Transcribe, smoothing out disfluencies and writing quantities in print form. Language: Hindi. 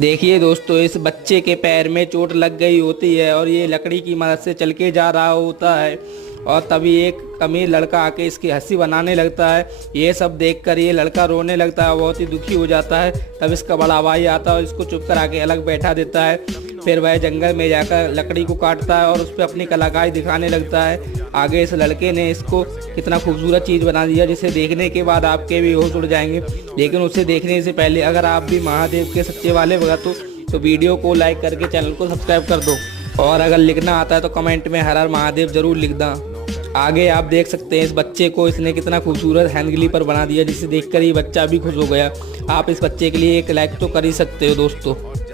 देखिए दोस्तों, इस बच्चे के पैर में चोट लग गई होती है और ये लकड़ी की मदद से चल के जा रहा होता है और तभी एक अमीर लड़का आके इसकी हंसी बनाने लगता है। ये सब देखकर ये लड़का रोने लगता है, बहुत ही दुखी हो जाता है। तब इसका बड़ा भाई आता है और इसको चुप करा के अलग बैठा देता है। फिर वह जंगल में जाकर लकड़ी को काटता है और उस पर अपनी कलाकारी दिखाने लगता है। आगे इस लड़के ने इसको कितना खूबसूरत चीज़ बना दिया जिसे देखने के बाद आपके भी होश उड़ जाएंगे। लेकिन उसे देखने से पहले अगर आप भी महादेव के सच्चे वाले भगत हो तो वीडियो को लाइक करके चैनल को सब्सक्राइब कर दो, और अगर लिखना आता है तो कमेंट में हर हर महादेव जरूर लिख दें। आगे आप देख सकते हैं इस बच्चे को इसने कितना खूबसूरत हैंड ग्लिपर बना दिया जिसे देखकर ये बच्चा भी खुश हो गया। आप इस बच्चे के लिए एक लाइक तो कर ही सकते हो दोस्तों।